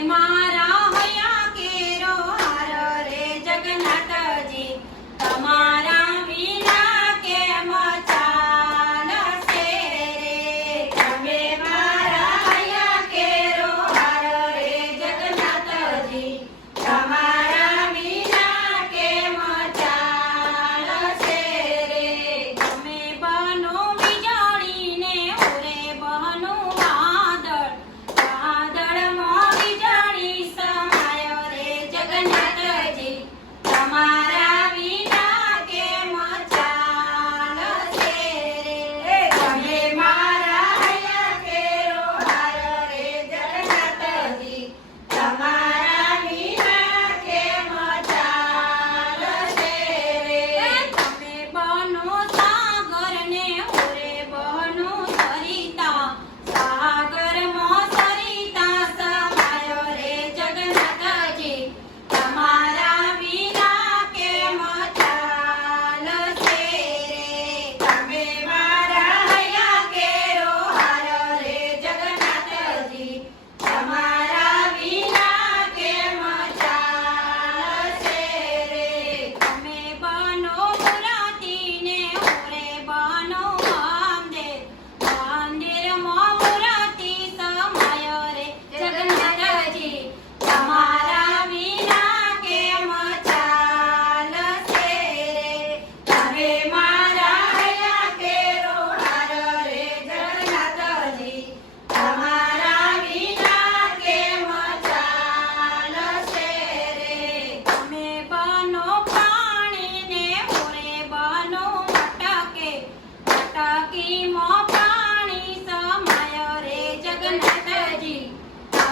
મારા